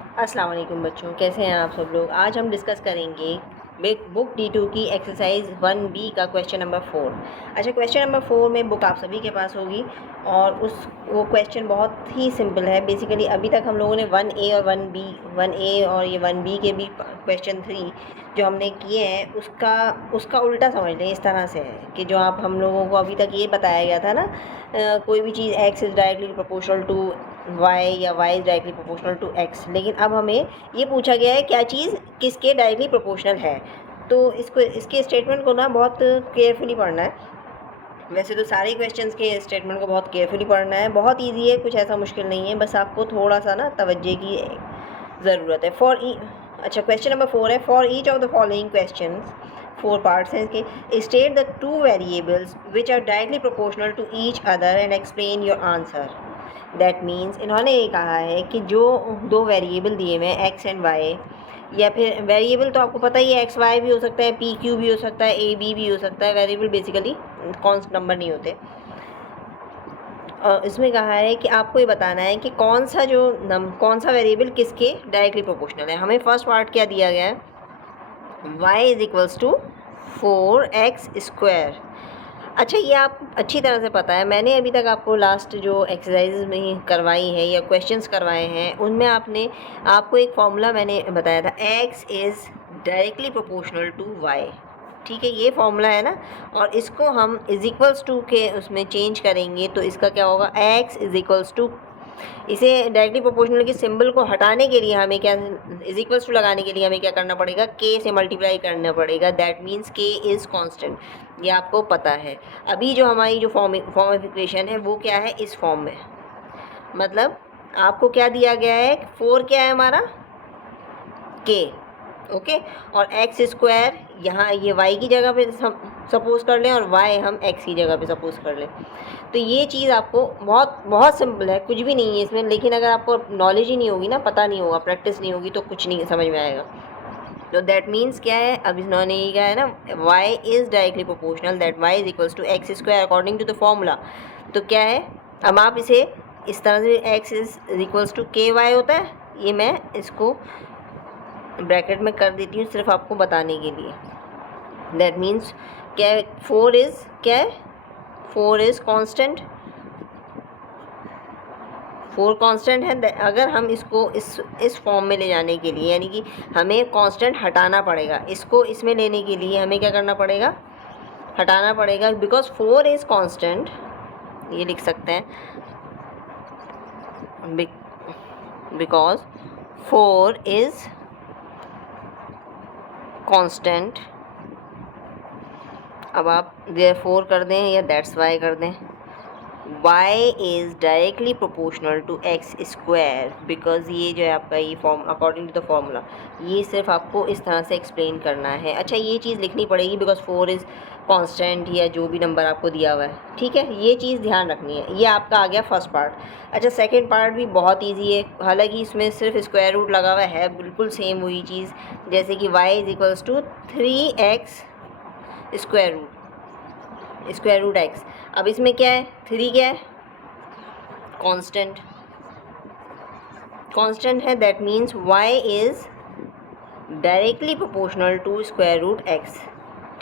अस्सलाम वालेकुम बच्चों, कैसे हैं आप सब लोग। आज हम डिस्कस करेंगे बुक D2 की एक्सरसाइज 1B का क्वेश्चन नंबर 4। अच्छा, क्वेश्चन नंबर 4 में बुक आप सभी के पास होगी और वो क्वेश्चन बहुत ही सिंपल है। बेसिकली अभी तक हम लोगों ने 1A और 1A और ये 1B के भी क्वेश्चन 3 जो हमने किए हैं उसका उल्टा समझ लें। इस तरह से है कि जो आप हम लोगों को अभी तक ये बताया गया था ना, कोई भी चीज़ x is directly proportional to y या y is directly proportional to x, लेकिन अब हमें ये पूछा गया है क्या चीज़ किसके डायरेक्टली प्रोपोर्शनल है। तो इसके स्टेटमेंट को ना बहुत केयरफुली पढ़ना है। वैसे तो सारे क्वेश्चंस के स्टेटमेंट को बहुत केयरफुली पढ़ना है, बहुत इजी है, कुछ ऐसा मुश्किल नहीं है, बस आपको थोड़ा सा ना तवज्जो की ज़रूरत है। अच्छा, क्वेश्चन नंबर 4 है, for each of the following question 4 parts हैं इसके। State the 2 variables which are directly proportional to each other and explain your answer. That means इन्होंने ये कहा है कि जो 2 वेरिएबल दिए हुए हैं एक्स एंड वाई, या फिर वेरिएबल तो आपको पता ही है, एक्स वाई भी हो सकता है, पी क्यू भी हो सकता है, ए बी भी हो सकता है। वेरिएबल बेसिकली कॉन्स्ट नंबर नहीं होते। इसमें कहा है कि आपको ये बताना है कि कौन सा वेरिएबल किसके डायरेक्टली प्रोपोर्शनल है। हमें फर्स्ट पार्ट क्या दिया गया है, y is equals to 4x²। अच्छा, ये आप अच्छी तरह से पता है, मैंने अभी तक आपको लास्ट जो एक्सरसाइज में करवाई है या क्वेश्चंस करवाए हैं उनमें आपको एक फॉर्मूला मैंने बताया था, x is directly proportional to y। ठीक है, ये फॉर्मूला है ना, और इसको हम इज़ इक्वल्स टू के उसमें चेंज करेंगे तो इसका क्या होगा, x इज़ इक्वल्स टू, इसे डायरेक्टली प्रोपोर्शनल के सिंबल को हटाने के लिए हमें क्या, इज इक्वल्स टू लगाने के लिए हमें क्या करना पड़ेगा, k से मल्टीप्लाई करना पड़ेगा। That means k is constant, ये आपको पता है। अभी जो हमारी जो फॉर्म ऑफ इक्वेशन है वो क्या है, इस फॉर्म में, मतलब आपको क्या दिया गया है, 4 क्या है हमारा, k, ओके, और x², यहाँ ये y की जगह पे सपोज कर लें और y हम x की जगह पे सपोज कर लें। तो ये चीज़ आपको बहुत बहुत सिंपल है, कुछ भी नहीं है इसमें, लेकिन अगर आपको नॉलेज ही नहीं होगी ना, पता नहीं होगा, प्रैक्टिस नहीं होगी तो कुछ नहीं समझ में आएगा। तो दैट मीन्स क्या है, अब इन्होंने ये कहा है ना, y is directly proportional, that y is equals to x² according to the formula. तो क्या है, अब आप इसे इस तरह से x is equals to ky होता है, ये मैं इसको ब्रैकेट में कर देती हूँ सिर्फ आपको बताने के लिए। दैट मीन्स क्या है, 4 इज़ क्या है, 4 इज़ कांस्टेंट, 4 कांस्टेंट है। अगर हम इसको इस फॉर्म में ले जाने के लिए, यानी कि हमें कांस्टेंट हटाना पड़ेगा, इसको इसमें लेने के लिए हमें क्या करना पड़ेगा, हटाना पड़ेगा, बिकॉज 4 इज़ कांस्टेंट, ये लिख सकते हैं, बिकॉज 4 इज़ कांस्टेंट। अब आप देयरफॉर कर दें या दैट्स वाई कर दें, y is directly proportional to x², because ये जो है आपका ये form according to the formula, ये सिर्फ आपको इस तरह से एक्सप्लेन करना है। अच्छा, ये चीज़ लिखनी पड़ेगी बिकॉज 4 इज़ कांस्टेंट या जो भी नंबर आपको दिया हुआ है, ठीक है, ये चीज़ ध्यान रखनी है। ये आपका आ गया फर्स्ट पार्ट। अच्छा, सेकेंड पार्ट भी बहुत ईजी है, हालांकि इसमें सिर्फ स्क्वायर रूट लगा हुआ है, बिल्कुल सेम वही चीज़ जैसे कि y is equals to 3x square root x। अब इसमें क्या है, 3 क्या है, कांस्टेंट है, that means y is directly proportional to square root x।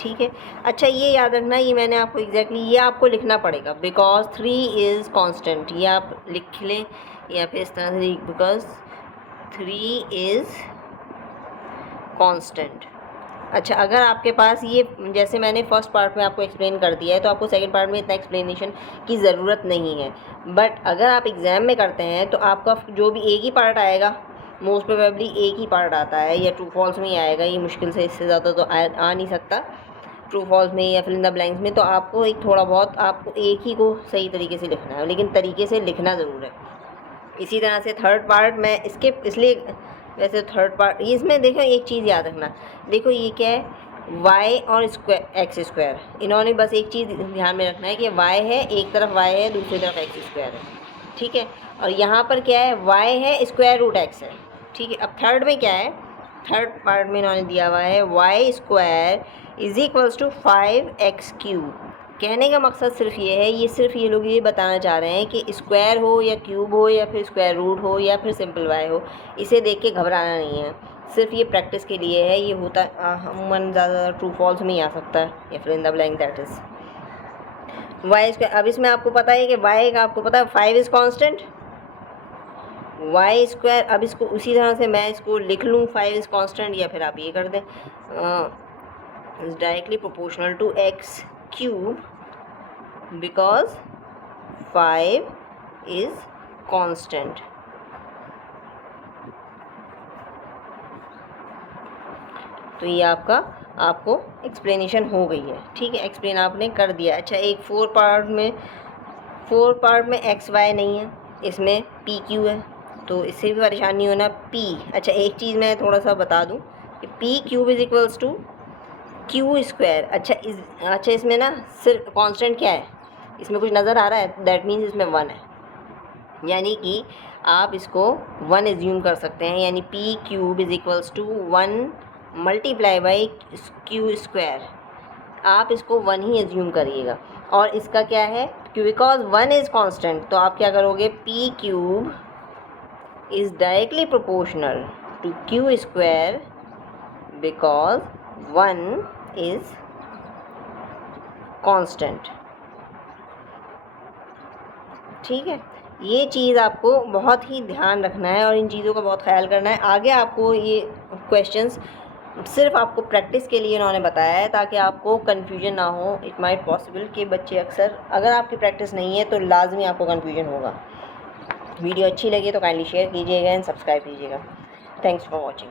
ठीक है, अच्छा ये याद रखना, ये मैंने आपको ये आपको लिखना पड़ेगा, बिकॉज 3 इज़ कांस्टेंट, ये आप लिख लें या फिर इस तरह से, बिकॉज 3 इज़ कांस्टेंट। अच्छा, अगर आपके पास ये, जैसे मैंने फर्स्ट पार्ट में आपको एक्सप्लेन कर दिया है, तो आपको सेकंड पार्ट में इतना एक्सप्लेनेशन की ज़रूरत नहीं है। बट अगर आप एग्ज़ाम में करते हैं तो आपका जो भी एक ही पार्ट आएगा, मोस्ट प्रोबेबली एक ही पार्ट आता है या ट्रू फॉल्स में ही आएगा, ये मुश्किल से इससे ज़्यादा तो आ नहीं सकता, ट्रू फॉल्स में या फिल इन द ब्लैंक्स में। तो आपको एक थोड़ा बहुत आपको एक ही को सही तरीके से लिखना है, लेकिन तरीके से लिखना ज़रूर है। इसी तरह से थर्ड पार्ट में इसके इसलिए, वैसे थर्ड पार्ट ये, इसमें देखो एक चीज़ याद रखना, देखो ये क्या है, y और x², इन्होंने बस एक चीज़ ध्यान में रखना है कि y है, एक तरफ y है, दूसरी तरफ x² है, ठीक है, और यहाँ पर क्या है, y है, स्क्वायर रूट x है, ठीक है। अब थर्ड में क्या है, थर्ड पार्ट में इन्होंने दिया हुआ है y² is equals to 5x³ कहने का मकसद सिर्फ ये है, ये सिर्फ ये लोग ये बताना चाह रहे हैं कि स्क्वायर हो या क्यूब हो या फिर स्क्वायर रूट हो या फिर सिंपल वाई हो, इसे देख के घबराना नहीं है। सिर्फ ये प्रैक्टिस के लिए है। ये होता अमूमन ज़्यादा ट्रू फॉल्स में ही आ सकता है या फिर in the blank that is why square. अब इसमें आपको पता है कि वाई का आपको पता है 5 इज़ कॉन्स्टेंट, वाई स्क्वायर। अब इसको उसी तरह से मैं इसको लिख लूँ 5 इज़ कॉन्स्टेंट, या फिर आप ये कर दें is directly proportional to x cube because 5 is constant. तो ये आपको एक्सप्लेनेशन हो गई है, ठीक है, एक्सप्लेन आपने कर दिया। अच्छा, एक 4 पार्ट में एक्स वाई नहीं है, इसमें पी क्यू है, तो इससे भी परेशान नहीं होना। पी, अच्छा एक चीज़ मैं थोड़ा सा बता दूं कि p cube is equals to q square. अच्छा इसमें ना सिर्फ कांस्टेंट क्या है, इसमें कुछ नज़र आ रहा है, दैट मीन्स इसमें 1 है, यानी कि आप इसको 1 एज्यूम कर सकते हैं, यानी p cube is equals to 1 multiply by q square. आप इसको 1 ही एज्यूम करिएगा। और इसका क्या है, बिकॉज 1 इज़ कांस्टेंट, तो आप क्या करोगे, p cube is directly proportional to q square because 1 is constant. ठीक है, ये चीज़ आपको बहुत ही ध्यान रखना है और इन चीज़ों का बहुत ख्याल करना है। आगे आपको ये क्वेश्चंस सिर्फ आपको प्रैक्टिस के लिए इन्होंने बताया है ताकि आपको कन्फ्यूजन ना हो। इट माइट पॉसिबल कि बच्चे अक्सर, अगर आपकी प्रैक्टिस नहीं है तो लाजमी आपको कन्फ्यूजन होगा। वीडियो अच्छी लगी तो काइंडली शेयर कीजिएगा एंड सब्सक्राइब कीजिएगा। Thanks for watching.